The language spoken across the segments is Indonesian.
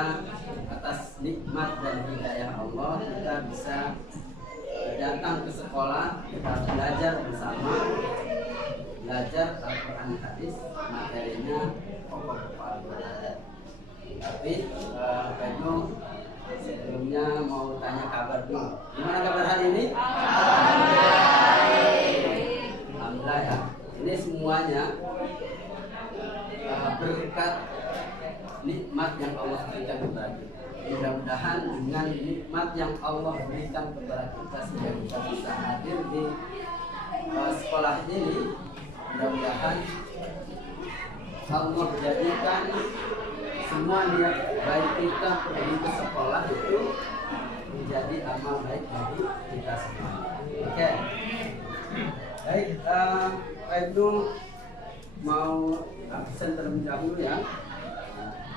kita atas nikmat dan hidayah Allah kita bisa datang ke sekolah, kita belajar bersama, belajar Al-Quran hadis, materinya pokok-pokok Al-Quran. Tapi Pak Ibnu sebelumnya mau tanya kabar dulu. Gimana kabar hari ini? Alhamdulillah ya. Ini semuanya berkat nikmat yang Allah berikan kepada kita. Mudah-mudahan dengan nikmat yang Allah berikan kepada kita sehingga kita bisa hadir di sekolah ini, mudah-mudahan Allah jadikan semua niat baik kita pergi ke sekolah itu menjadi amal baik bagi kita semua. Oke. Baik, Pak Ibnu mau absen terlebih dahulu ya.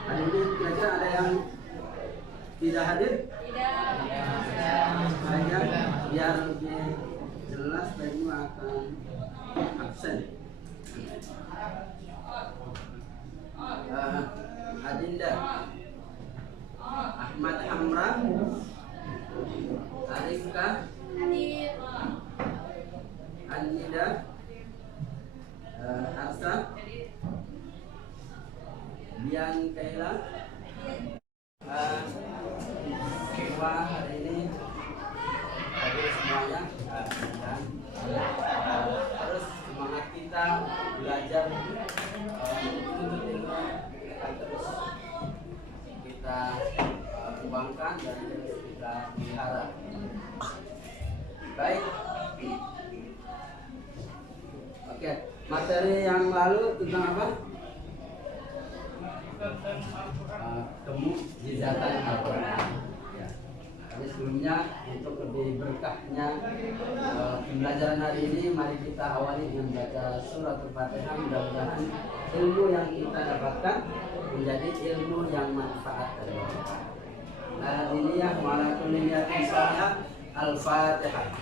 Hari ini kira-kira ada yang tidak hadir? Tidak. Hanya biar lebih jelas Pak Ibnu akan absen. Adinda, Ahmad Hamra, Arifka, Anida, Arsa, Bian Kaila. Semua hari ini hadir semuanya dan terus semangat kita belajar untuk ilmu akan terus kita kembangkan dan terus kita pelihara. Baik. Oke, materi yang lalu tentang apa? Kemukjizatan Al-Quran. Ya. Tapi sebelumnya untuk lebih berkahnya pembelajaran hari ini, mari kita awali dengan baca surat Al-Fatihah. Mudah-mudahan ilmu yang kita dapatkan menjadi ilmu yang manfaat dari kita. Al-Diniyah wa kulli niyatin salihah. Al-Fatihah.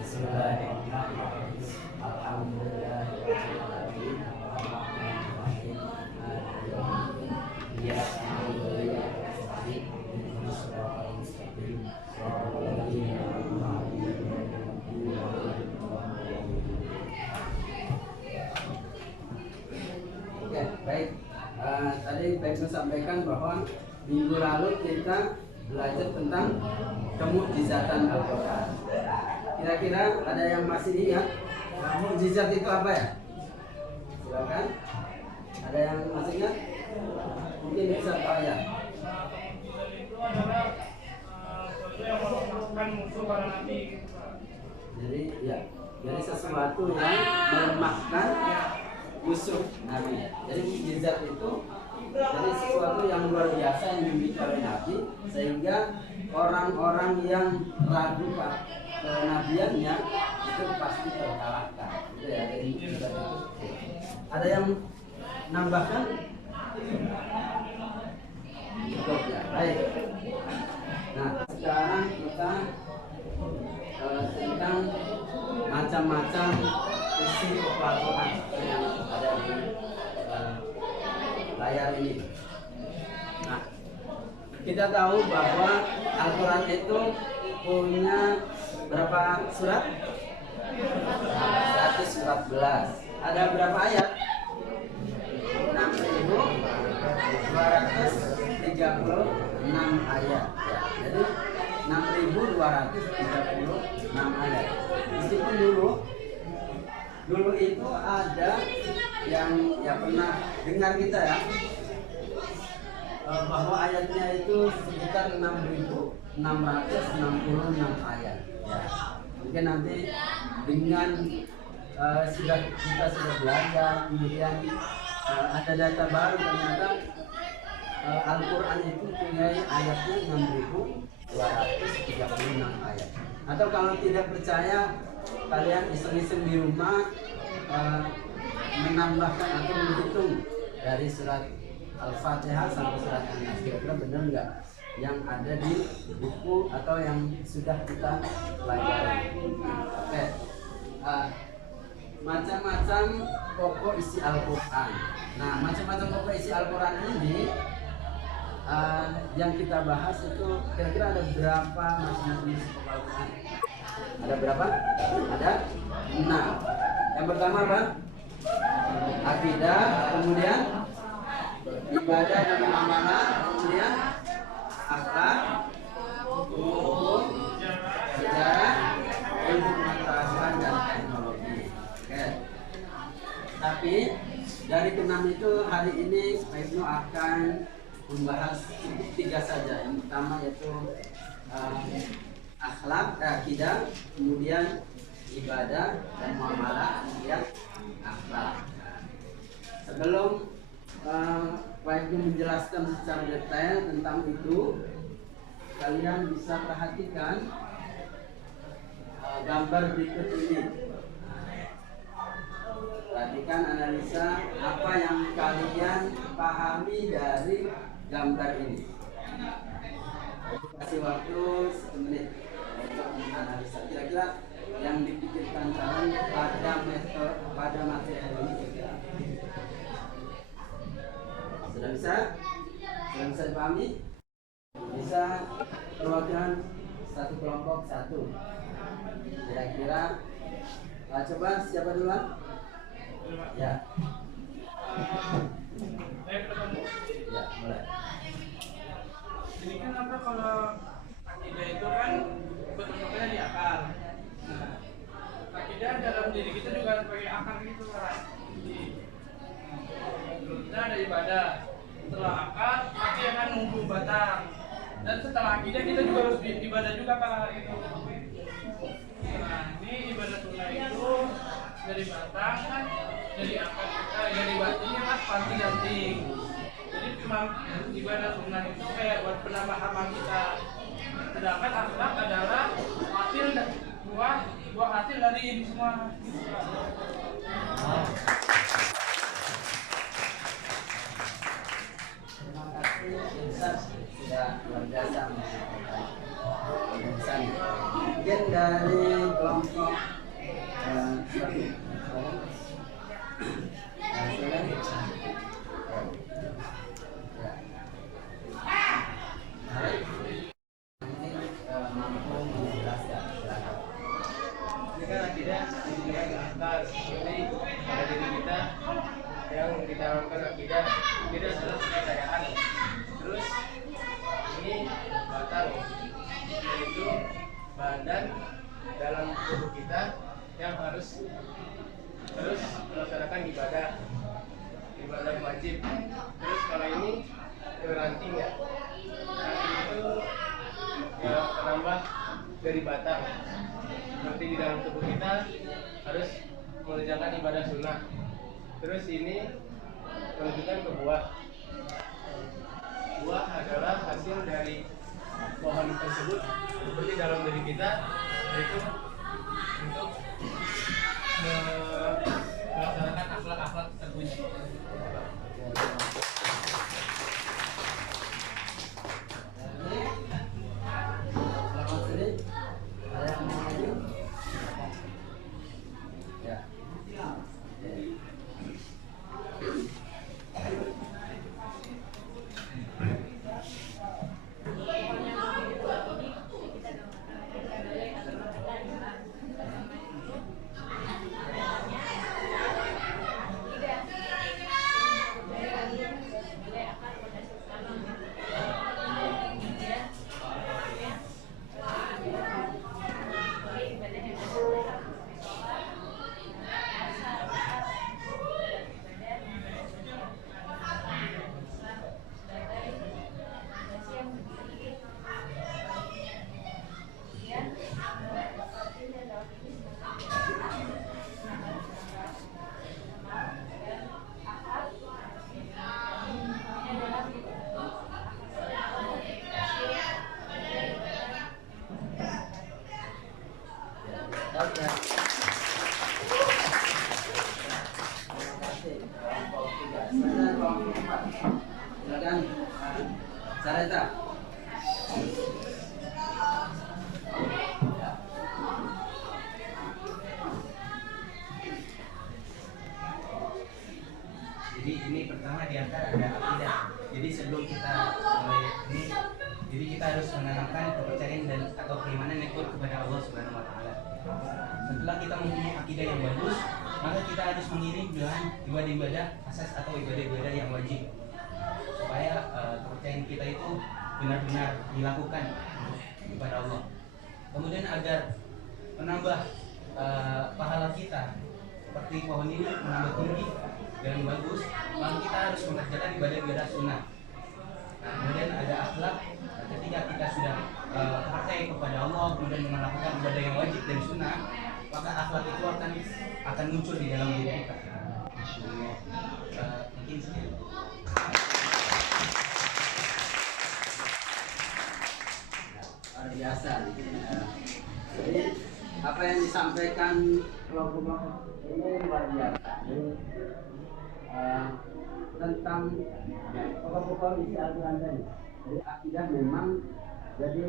Bismillahirrahmanirrahim. Alhamdulillahirrahmanirrahim. Oke, baik. Tadi Pak Ibnu sampaikan bahwa minggu lalu kita belajar tentang kemukjizatan Al-Quran. Kira-kira ada yang masih ingat mukjizat itu apa ya? Silakan. Ada yang masih ingat? Mungkin bisa tahu ya. Jadi ya, dari sesuatu yang melemahkan musuh Nabi. Jadi mukjizat itu dari sesuatu yang luar biasa yang dimiliki oleh Nabi sehingga orang-orang yang ragu kenabiannya itu pasti terkalahkan. Itu ya, dari mukjizat itu. Ada yang nambahkan? Cukup ya, baik. Nah, sekarang kita tentang macam-macam isi Al-Quran yang ada di layar ini. Nah, kita tahu bahwa Al-Quran itu punya berapa surat? 114. Ada berapa ayat? 6.236 ayat ya. Jadi 6.236 ayat. Meskipun dulu itu ada yang pernah dengar kita ya, bahwa ayatnya itu sekitar 6.666 ayat ya. Mungkin nanti dengan kita sudah belajar, kemudian ada data baru, ternyata Al-Quran itu punya ayatnya 6.236 ayat. Atau kalau tidak percaya, kalian iseng-iseng di rumah menambahkan atau menghitung dari surat Al-Fatihah sampai surat An-Nas. Kira-kira benar nggak yang ada di buku atau yang sudah kita pelajari? Oke. macam-macam pokok isi Al-Quran. Nah, macam-macam pokok isi Al-Quran ini yang kita bahas itu kira-kira ada berapa macam-macam isi pokok Al-Quran? Ada berapa? Ada 6. Yang pertama apa? Akidah, kemudian ibadah dan amalan, kemudian akhlak, hukum, sejarah, ilmu pengetahuan dan teknologi. Oke. Tapi dari keenam itu hari ini Pak Ibnu akan membahas cukup 3 saja. Yang pertama yaitu akhlak, akidah, kemudian ibadah dan muamalah, kemudian akhlak. Sebelum Pak Ibnu menjelaskan secara detail tentang itu, kalian bisa perhatikan gambar berikut ini. Perhatikan, analisa apa yang kalian pahami dari gambar ini. Kasih waktu 1 menit untuk menganalisa kira-kira yang dipikirkan kalian pada materi ini. Sudah bisa? Sudah bisa dipahami? Bisa perwakilan satu kelompok satu. Kira-kira coba siapa duluan? Ya. Ya, mulai. Jadi kan apa kalau akidah itu kan bentuknya di akal. Nah, akidah dalam diri kita juga sebagai akar gitu kan. Terusnya ada ibadah. Setelah akar, hati akan nunggu batang. Dan setelah akidah kita juga harus ibadah juga kan gitu. Nah, ini ibadah sunnah itu dari batang kan, dari akar kita, dari batinnya kan panti-ganting. Jadi ibadah sunnah itu kayak buat penambah amal kita. Sedangkan akhlak adalah hasil buah hasil dari ini semua. Terima kasih Ustaz sudah luar biasa menyampaikan. Mungkin dari kelompok Akidah adalah kepercayaan. Terus ini batang, yaitu badan dalam tubuh kita yang harus terus melaksanakan ibadah wajib. Terus kalau ini ranting ya, ranting itu penambah dari batang. Seperti di dalam tubuh kita harus mengerjakan ibadah sunnah. Terus ini menunjukkan ke buah. Buah adalah hasil dari pohon tersebut seperti dalam diri kita, yaitu untuk melaksanakan akhlak-akhlak terpuji. Silakan, Sarita. Jadi sebelum kita mulai ini, jadi kita harus menanamkan kepercayaan dan atau keimanan yang kuat kepada Allah Subhanahu Wa Taala. Setelah kita mempunyai akidah yang bagus, maka kita harus mengiring dengan ibadah-ibadah asas atau ibadah-ibadah yang wajib, supaya kepercayaan kita itu benar-benar dilakukan kepada Allah. Kemudian agar menambah pahala kita seperti pohon ini menambah tinggi dan bagus, maka kita harus mengerjakan ibadah-ibadah sunnah. Nah, kemudian ada akhlak. Ketika kita sudah percaya kepada Allah kemudian melakukan ibadah yang wajib dan sunnah, maka akhlak itu akan muncul di dalam diri kita. Mungkin segitu. Luar biasa. Jadi apa yang disampaikan kelompok ini luar biasa. Jadi, tentang pokok-pokok isi Al-Quran tadi. Jadi akidah memang jadi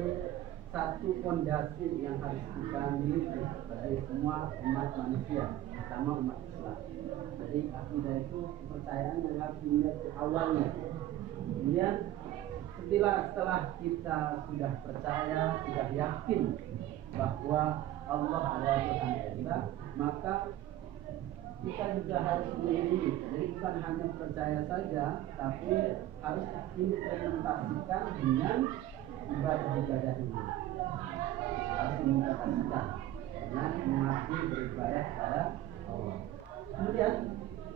satu fondasi yang harus kita miliki bagi semua umat manusia, terutama umat Islam. Jadi akidah itu kepercayaan yang harus dimiliki awalnya. Kemudian setelah kita sudah percaya, sudah yakin bahwa Allah adalah Tuhan kita, maka kita juga harus mengiringi. Jadi bukan hanya percaya saja, tapi harus implementasikan dengan ibadah-ibadah ini. Harus implementasikan dengan mengabdi beribadah kepada Allah. Kemudian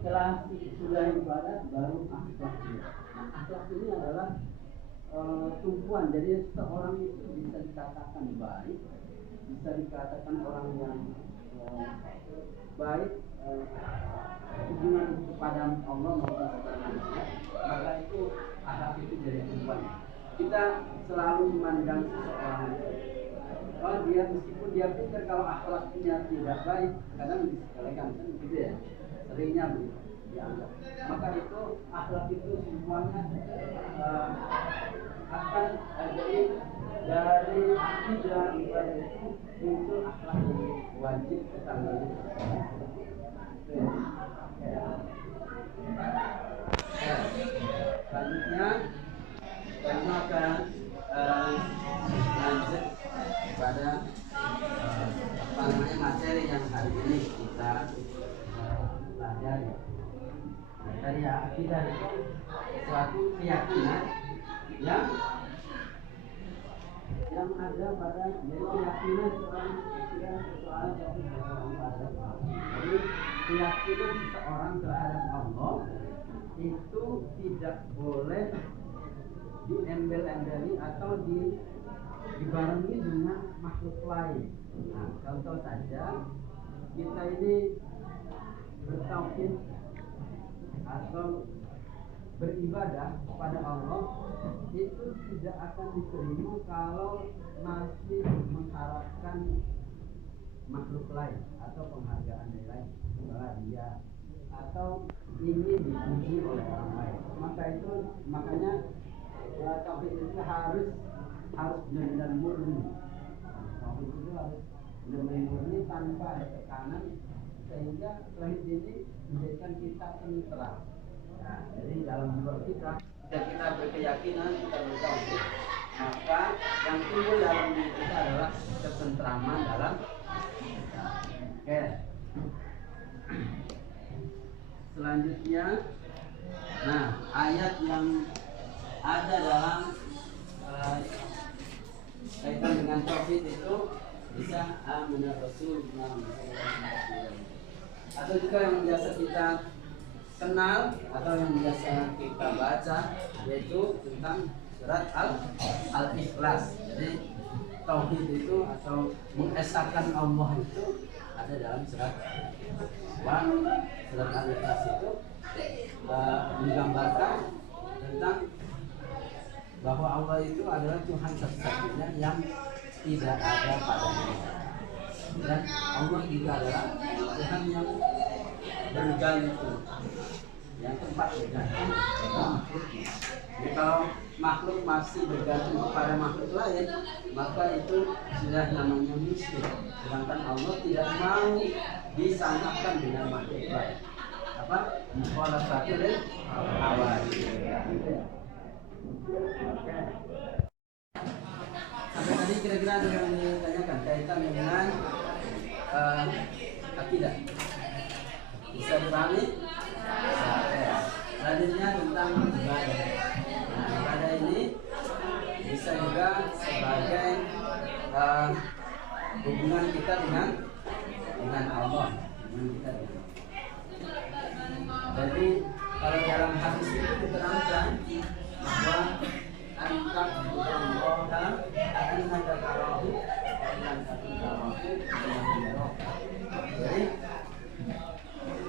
setelah sudah ibadah, baru akhlak ini. Nah, akhlak ini adalah tumpuan. Jadi seorang itu bisa dikatakan baik, bisa dikatakan orang yang baik, hubungan kepada Allah maupun kepada manusia, maka itu akhlak itu jadi tumpuan. Kita selalu memandang seseorang, oh dia meskipun dia pikir kalau akhlaknya tidak baik, kadang disepelekan kan gitu ya, seringnya begitu dianggap. Maka itu akhlak itu semuanya akan jadi dari akidah ibadah itu muncul akhlak yang wajib kita miliki. Selanjutnya kita akan lanjut pada materi yang hari ini kita pelajari. Dari akidah itu suatu keyakinan yang ada pada jadi keyakinan soal jadi keyakinan seseorang terhadap Allah itu tidak boleh diembel-embeli atau dibarengi dengan makhluk lain. Nah, contoh saja kita ini bertauhid atau beribadah kepada Allah itu tidak akan diterima kalau masih mengharapkan makhluk lain atau penghargaan dari lain, dia atau ingin dipuji oleh orang lain. Makanya tauhid itu harus benar-benar murni. Tauhid itu harus benar-benar murni tanpa ada tekanan, sehingga tauhid ini menjadikan kita tentram. Nah, jadi dalam jiwa kita, jika kita berkeyakinan, kita bertauhid, maka yang timbul dalam diri kita adalah ketentraman dalam kita. Oke. Selanjutnya, nah ayat yang ada dalam kaitan dengan tauhid itu bisa Aminar Rasul atau juga yang biasa kita kenal atau yang biasa kita baca, yaitu tentang surat Al-Ikhlas. Jadi tauhid itu atau mengesahkan Allah itu ada dalam surat Al-Ikhlas itu menggambarkan tentang bahwa Allah itu adalah Tuhan satu-satunya yang tidak ada padanya, dan Allah juga adalah Tuhan yang bergantung, yang tempat bergantung kepada makhluknya. Jadi kalau makhluk masih bergantung kepada makhluk lain, maka itu sudah namanya musyrik. Sedangkan Allah tidak mau disamakan dengan makhluk lain. Apa? Mukhalafatul awal. Oke. Sampai tadi kira-kira ada yang ditanyakan kaitan dengan akidah. Bisa dipahami? Oke. Selanjutnya tentang ibadah. Nah, ibadah ini bisa juga sebagai hubungan kita dengan Allah. Hubungan kita dengan. Jadi kalau dalam hadis itu diterangkan bahwa antak Allah akan ada karahu dan satu karahu dengan. Jadi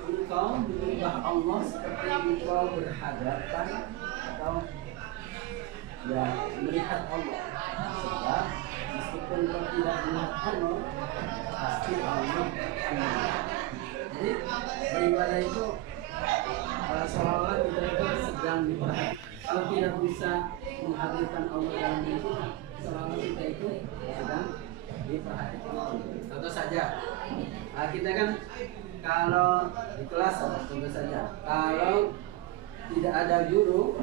engkau menyembah Allah seperti engkau berhadapan atau ya melihat Allah. Sebab meskipun engkau tidak melihat Allah, pasti Allah akan. Jadi beribadah itu seolah-olah kita itu sedang diperhatikan. Kalau tidak bisa menghadirkan Allah dalam diri kita, seolah-olah kita itu sedang diperhatikan Allah. Contoh saja, kita kan kalau di kelas, contoh saja, kalau tidak ada guru,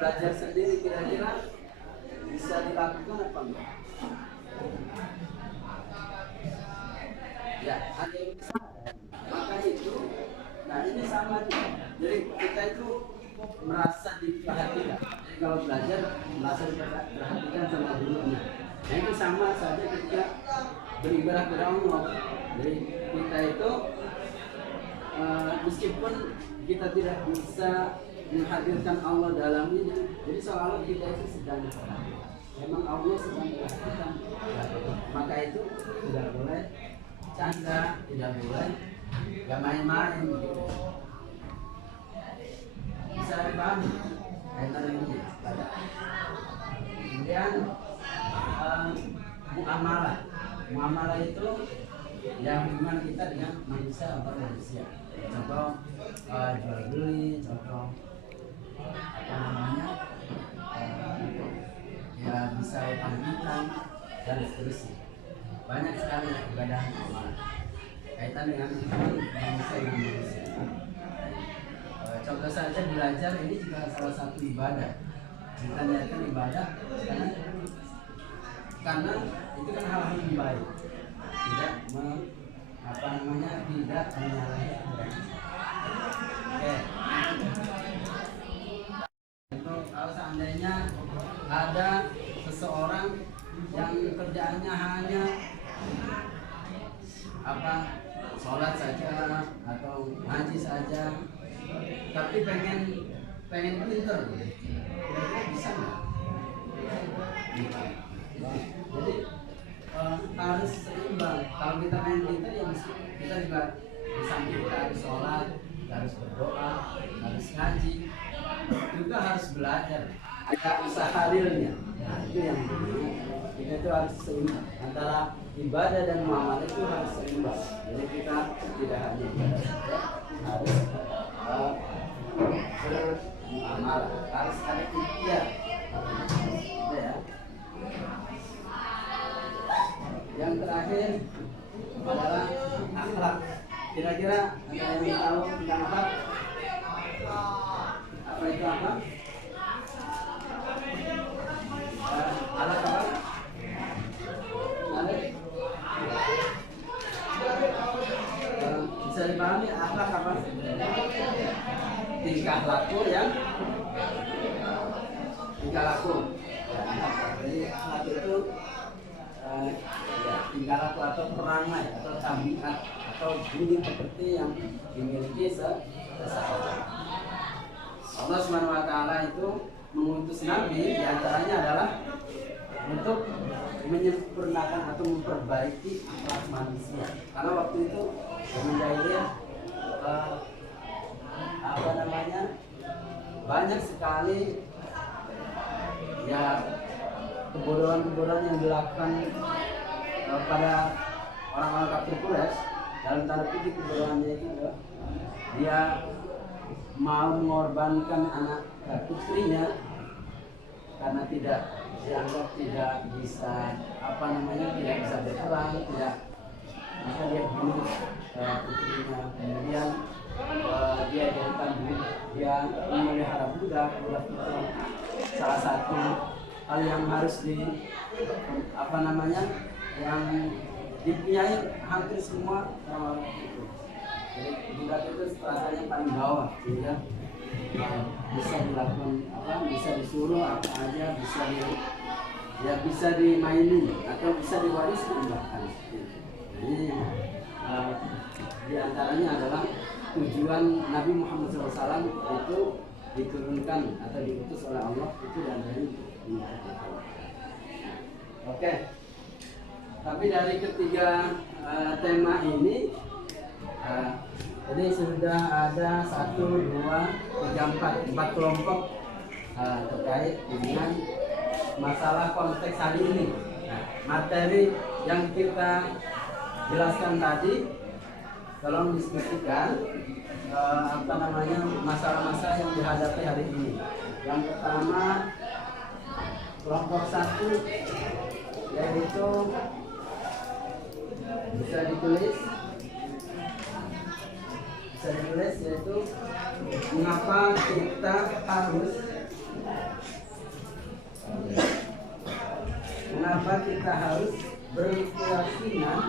belajar sendiri kira-kira bisa dilakukan apa enggak? Ya, ada yang bisa. Maka itu, nah ini sama juga. Jadi kita itu merasa diperhatikan. Jadi kalau belajar merasa diperhatikan sama gurunya. Nah itu sama saja ketika beribadah kepada Allah. Jadi kita itu meskipun kita tidak bisa menghadirkan Allah dalam ini, jadi seolah kita itu sedang diperhatikan. Memang Allah sedang diperhatikan. Maka itu tidak boleh canda, tidak boleh gak main-main gitu. Bisa dipahami kaitan ini. Kemudian muamalah itu yang hubungan kita dengan manusia atau manusia. Contoh jual beli, contoh apa namanya ya bisa utang dan seterusnya. Banyak sekali ibadah muamalah kaitan dengan manusia dengan manusia. Contoh saja belajar ini juga salah satu ibadah. Kita niatkan ibadah karena itu kan hal yang baik. Tidak tidak menyalahi aturan. Oke. Itu kalau seandainya ada seseorang yang kerjaannya hanya sholat saja atau ngaji saja, tapi pengen pinter, kira-kira bisa nggak? Jadi harus seimbang. Kalau kita pengen pinter ya kita juga di samping kita harus sholat, harus berdoa, harus ngaji, juga harus belajar. Ada usaha realnya. Nah itu yang kita itu harus seimbang antara ibadah dan muamalah itu harus seimbang. Jadi kita tidak hanya ibadah saja, harus bermuamalah, harus ada ikhtiar. Ya. Yang terakhir adalah akhlak. Kira-kira ada yang tahu tentang akhlak? Apa itu akhlak? Akhlak apa? Bisa dipahami akhlak apa? Tingkah laku yang tingkah laku. Jadi akhlak itu tingkah laku atau perangai atau tabiat atau budi pekerti yang dimiliki seseorang. Allah Subhanahu wa taala itu mengutus nabi diantaranya adalah untuk menyempurnakan atau memperbaiki akhlak manusia. Karena waktu itu zaman jahiliyah banyak sekali ya kebodohan-kebodohan yang dilakukan pada orang-orang kafir Quraisy. Dalam tanda kutip kebodohannya itu dia mau mengorbankan anak putrinya karena tidak dianggap tidak bisa tidak bisa berperang, maka dia bunuh putrinya. Kemudian dia jadikan dia memelihara budak itu salah satu hal yang harus yang dipunyai hampir semua itu. Jadi budak itu rasanya paling bawah, sehingga bisa dilakukan bisa disuruh apa aja, bisa dimainin atau bisa diwariskan bahkan. Jadi di antaranya adalah tujuan Nabi Muhammad SAW itu diturunkan atau diutus oleh Allah itu dan dari Oke. Tapi dari ketiga tema ini jadi sudah ada 1, 2, 3, 4 kelompok terkait dengan masalah konteks hari ini. Nah, materi yang kita jelaskan tadi tolong diskusikan masalah-masalah yang dihadapi hari ini. Yang pertama kelompok 1 yaitu bisa ditulis yaitu mengapa kita harus berkeyakinan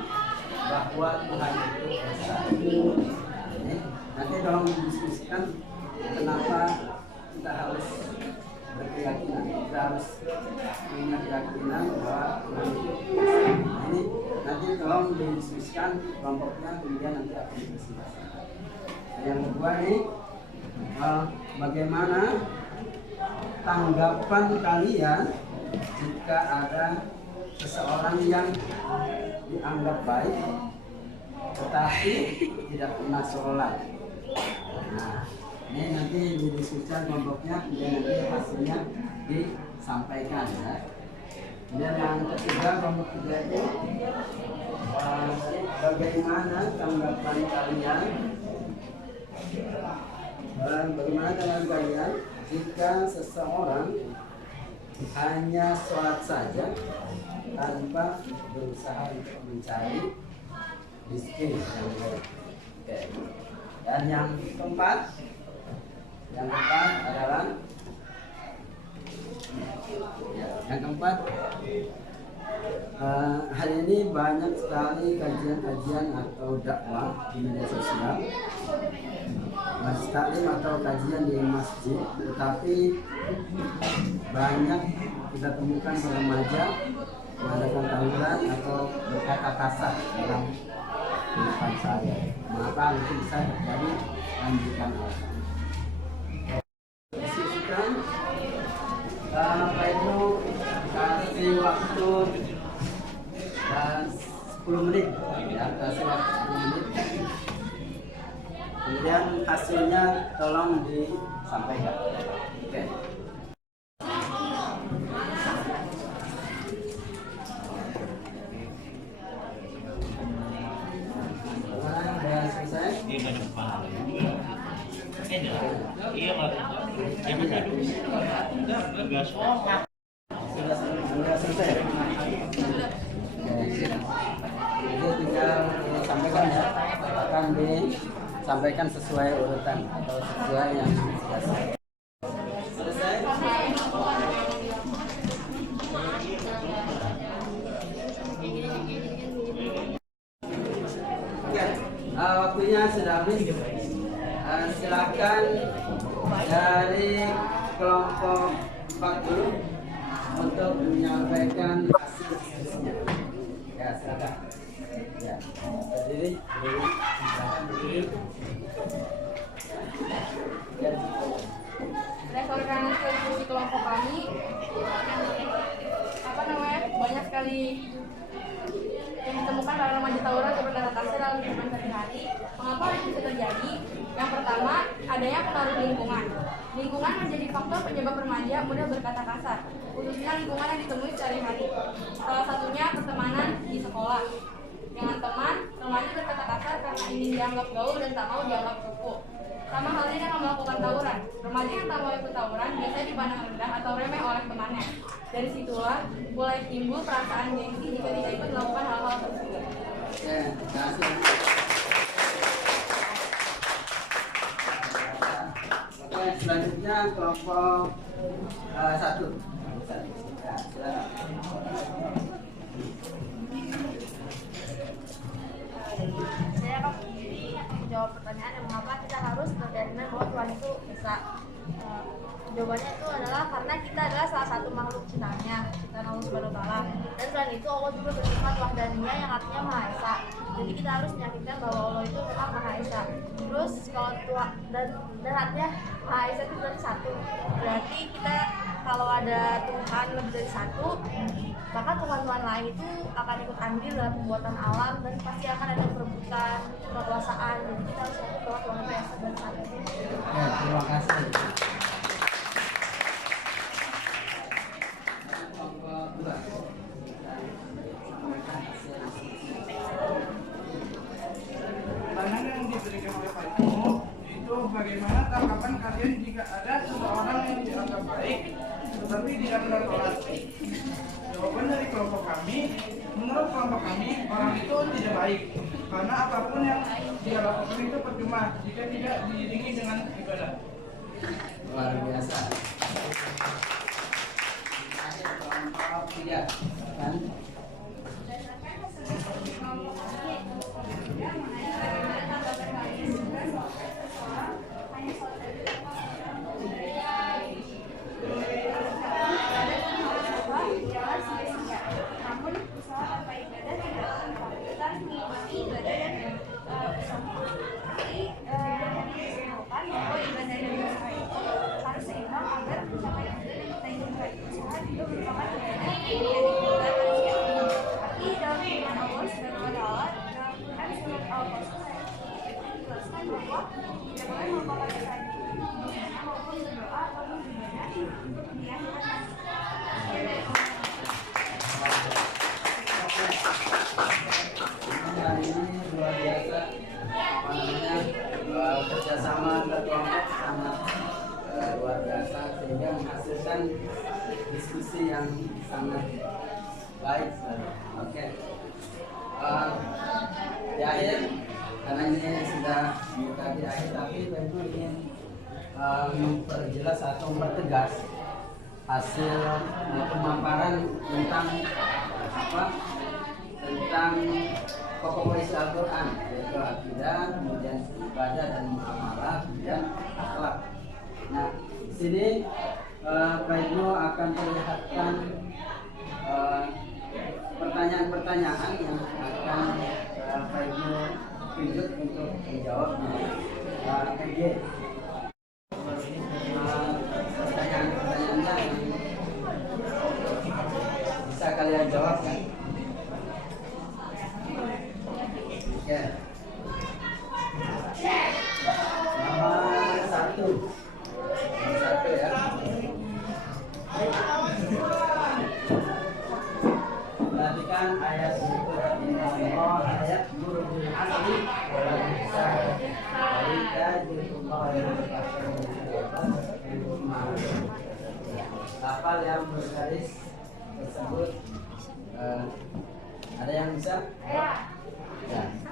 bahwa Tuhan itu esa. Nanti tolong didiskusikan kenapa kita harus berkeyakinan, kita harus punya keyakinan bahwa Tuhan itu esa. Ini nanti tolong didiskusikan kelompoknya, kemudian nanti akan didiskusikan. Yang kedua ini bagaimana tanggapan kalian jika ada seseorang yang dianggap baik tetapi tidak pernah sholat. Nah, ini nanti didiskusikan kelompoknya, kemudian nanti hasilnya disampaikan ya. Kemudian yang ketiga, kelompok 3 itu bagaimana tanggapan kalian jika seseorang hanya sholat saja tanpa berusaha untuk mencari rezeki yang baik. Oke. Dan yang keempat adalah hari ini banyak sekali kajian-kajian atau dakwah di media sosial, taklim atau kajian di masjid, tetapi banyak kita temukan remaja mengadakan tawuran atau berkata kasar dalam kehidupan saya. Mengapa itu bisa terjadi? Lanjutkan. Diskusikan apa itu, kasih waktu 10 menit ya, kasih waktu 10 menit. Kemudian hasilnya tolong disampaikan. Oke. Sudah selesai. Jadi tinggal sampaikan ya, akan disampaikan sesuai urutan atau sesuai yang biasa. Selesai. Oke, waktunya sudah habis. Silakan dari kelompok 40 untuk menyampaikan hasil diskusinya. Ya, silakan. Ya, berdiri. Berdasarkan hasil diskusi kelompok kami, banyak sekali yang ditemukan dalam remaja tawuran atau berkata kasar dalam kehidupan sehari-hari. Mengapa hal itu bisa terjadi? Yang pertama, adanya pengaruh lingkungan. Lingkungan menjadi faktor penyebab remaja mudah berkata kasar, khususnya lingkungan yang ditemui sehari-hari. Salah satunya pertemanan di sekolah. Dengan teman, remaja berkata kasar karena ingin dianggap gaul dan tak mau dianggap kupu. Sama halnya dengan melakukan tawuran. Remaja yang tak mau ikut tawuran biasanya dipandang rendah atau remeh oleh temannya. Dari situlah mulai timbul perasaan gengsi jika tidak ikut melakukan hal-hal tersebut. Oke, selanjutnya kelompok 1. kita adalah salah satu makhluk ciptaannya, ciptaan Allah Subhanahu wa taala. Dan selain itu Allah juga bersifat wahdaniyah yang artinya Maha Esa. Jadi kita harus meyakinkan bahwa Allah itu memang Maha Esa. Terus kalau dan artinya Maha Esa itu berarti satu. Berarti kita kalau ada Tuhan lebih dari satu, maka Tuhan-Tuhan lain itu akan ikut andil dalam pembuatan alam dan pasti akan ada perebutan kekuasaan. Jadi kita harus yakin bahwa Tuhan itu Esa dan satu. Ya, terima kasih. Pandangan yang diberikan oleh Pak Imo itu bagaimana tanggapan kalian jika ada seseorang yang dianggap baik tetapi tidak bertoleransi. Jawaban dari kelompok kami, menurut kelompok kami orang itu tidak baik karena apapun yang dia lakukan itu percuma jika tidak diiringi dengan ibadah. Luar biasa. Kelompok 3 kan? Namun usaha tanpa ibadah tidak akan kita mengikuti ibadah yang seperti yang bahwa ibadah yang usaha itu harus seimbang agar mencapai ibadah yang kita inginkan. Usaha juga merupakan ibadah yang dilakukan manusia. Tapi dalam firman Allah Subhanahu wa taala dalam Quran surat Al-Qasas ayat 3 dijelaskan bahwa tidak boleh melupakan usaha maupun berdoa ataupun beribadah untuk kemudian Hari ini luar biasa, apa namanya, kerjasama antar kelompok sangat luar biasa sehingga menghasilkan diskusi yang sangat baik. Oke. Di akhir, karena ini sudah di akhir, tapi tentu ingin memperjelas atau mempertegas hasil pemaparan tentang apa? Tentang pokok isi Al-Quran, yaitu akidah, kemudian ibadah dan muamalah, kemudian akhlak. Nah, di sini Pak Ibnu akan perlihatkan pertanyaan-pertanyaan yang akan Pak Ibnu tunjuk untuk menjawabnya. Pertanyaan-pertanyaannya yang bisa kalian jawab kan? Ya. Nomor 1 ya. Perhatikan ayat berikut ini. Ayat nurul asli wal ihsan. Walika jirullah hafal yang bergaris tersebut. Ada yang bisa? Ya.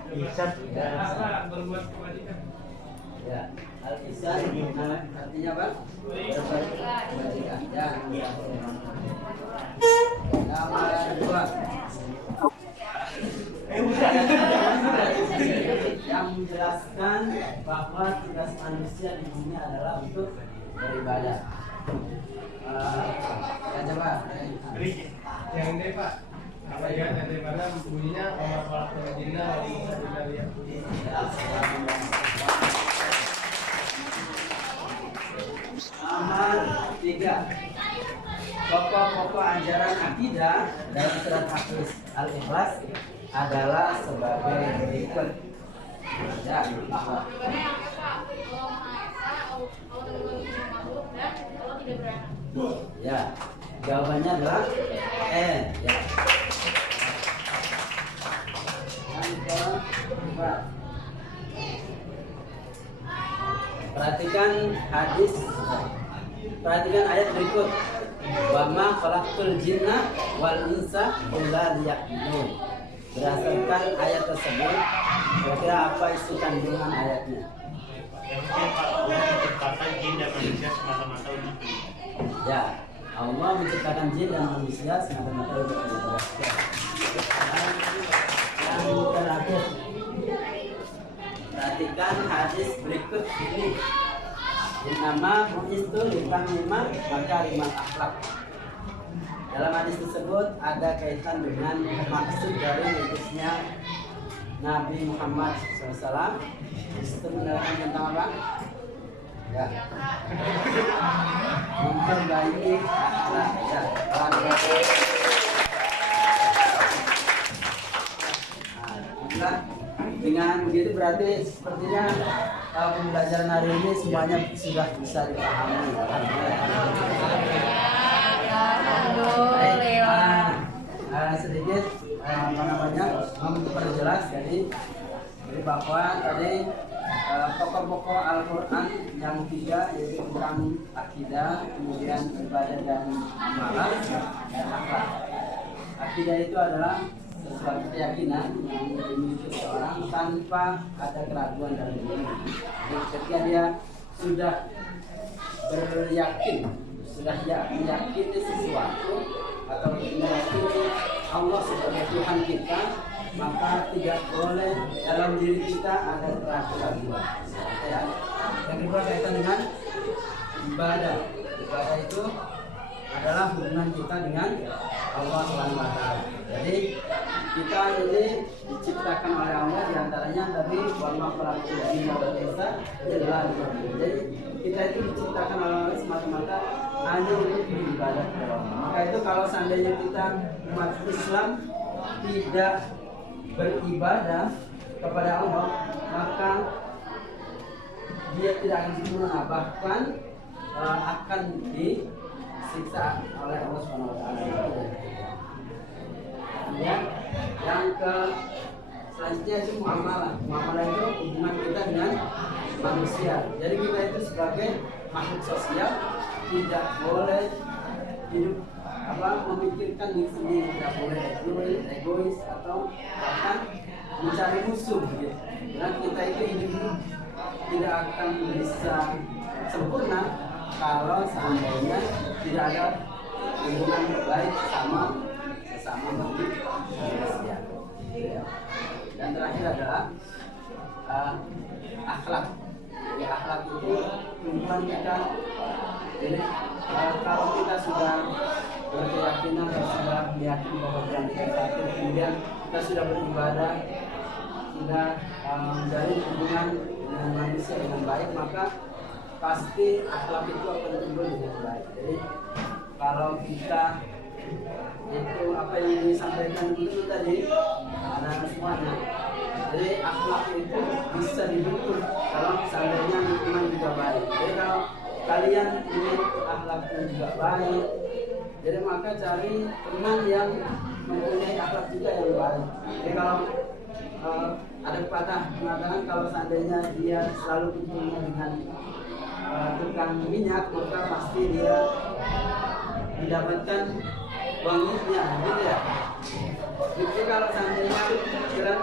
Ihsan Akhlak berbuat kebajikan. Ya, al-ihsan artinya apa? Berbuat kebajikan. Ya. Nomor 2. Yang menjelaskan bahwa tugas manusia di dunia adalah untuk beribadah. Ya coba. Yang ini Pak, apa ya dari mana bunyinya orang pengajian dari yang bunyi. Nomor 3. Pokok-pokok ajaran akidah dalam surat Al-Ikhlas adalah sebagai berikut. Ya, bahwa ya, jawabannya adalah ya. Perhatikan hadis, perhatikan ayat berikut. Wa ma khalaqtul jinna wal insa illa liya'budun. Berdasarkan ayat tersebut, kira-kira apa isi kandungan ayatnya? Allah menciptakan jin dan manusia semata-mata untuk Ya, Allah menciptakan jin dan manusia semata-mata untuk beribadah. Yang terakhir, perhatikan hadis berikut ini. Innama bu'istu liutammima makarimal akhlak. Dalam hadis tersebut ada kaitan dengan maksud dari utusnya Nabi Muhammad SAW. Itu menerangkan tentang apa? Ya, memperbaiki akhlak. Ya, nah, dengan begitu berarti sepertinya pembelajaran hari ini semuanya sudah bisa dipahami. Sedikit memperjelas jadi bahwa tadi pokok-pokok Al-Quran yang 3 yaitu tentang akidah, kemudian ibadah dan amalan dan akhlak. Akidah itu adalah sesuatu keyakinan yang dimiliki seseorang tanpa ada keraguan dalam dirinya. Jadi ketika dia sudah meyakini sesuatu atau meyakini Allah sebagai Tuhan kita, maka tidak boleh dalam diri kita ada keraguan. Ya. Yang kedua kaitan dengan ibadah. Ibadah itu adalah hubungan kita dengan Allah SWT. Jadi kita ini diciptakan oleh Allah, diantaranya tadi wallahu khalaqal jinna wal insa illa liya'budun. Jadi kita itu diciptakan oleh Allah semata-mata hanya untuk beribadah kepada Allah. Maka itu kalau seandainya kita umat Islam tidak beribadah kepada Allah, maka dia tidak akan sempurna, bahkan akan disiksa oleh Allah SWT. Kemudian yang selanjutnya itu muamalah. Muamalah itu hubungan kita dengan manusia. Jadi kita itu sebagai makhluk sosial tidak boleh hidup memikirkan diri sendiri, tidak boleh egois atau bahkan mencari musuh gitu. Dan kita itu hidup tidak akan bisa sempurna kalau seandainya tidak ada hubungan baik sama manusia. Dan terakhir adalah akhlak. Jadi akhlak itu tumpuan kita. Jadi kalau kita sudah berkeyakinan dan sudah meyakini bahwa Tuhan itu satu, kemudian kita sudah beribadah, sudah menjalin hubungan dengan manusia dengan baik, maka pasti akhlak itu akan timbul dengan baik. Jadi kalau kita itu apa yang disampaikan dulu tadi anak semuanya, jadi akhlak itu bisa dibentuk kalau seandainya lingkungan juga baik. Jadi kalau kalian ingin akhlaknya juga baik, jadi maka cari teman yang mempunyai akhlak juga yang baik. Jadi kalau ada pepatah mengatakan kalau seandainya dia selalu bertemu dengan tukang minyak, maka pasti dia mendapatkan wanginya, gitu ya. Jadi kalau seandainya pikiran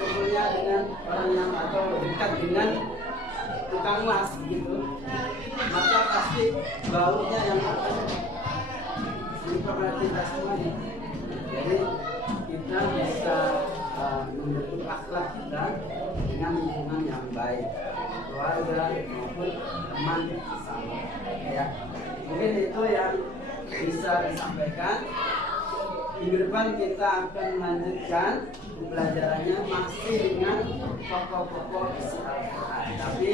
kumpulnya dengan orang yang atau dekat dengan tukang las gitu, maka pasti baunya yang akan memperhatikan kita semuanya. Jadi kita bisa membentuk akhlak kita dengan lingkungan yang baik, keluarga maupun teman sesama. Ya, mungkin itu yang bisa disampaikan. Minggu depan kita akan melanjutkan pembelajarannya masih dengan pokok-pokok isi Al-Quran, tapi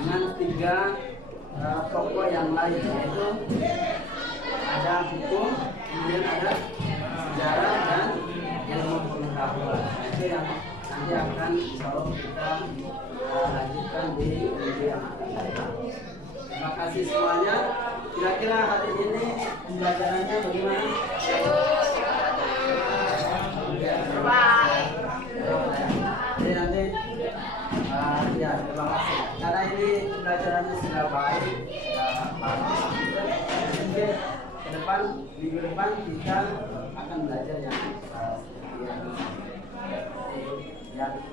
dengan 3 pokok yang lain, yaitu ada hukum, kemudian ada sejarah dan ilmu pengetahuan. Itu yang nanti akan kalau kita lanjutkan di video yang akan datang. Terima kasih semuanya. Kira-kira hari ini pembelajarannya bagaimana? Jadi nanti ya terima kasih. Karena ini pembelajarannya sudah baik, sudah bagus. Mungkin ke depan minggu depan kita akan belajar yang kita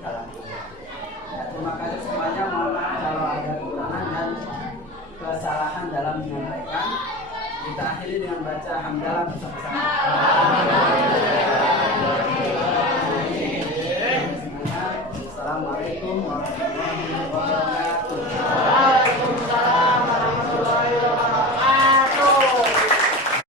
lakukan. Ya, terima kasih semuanya. Mohon maaf kalau ada kekurangan dan kesalahan dalam menyampaikan. Kita akhiri dengan baca hamdalah bersama-sama.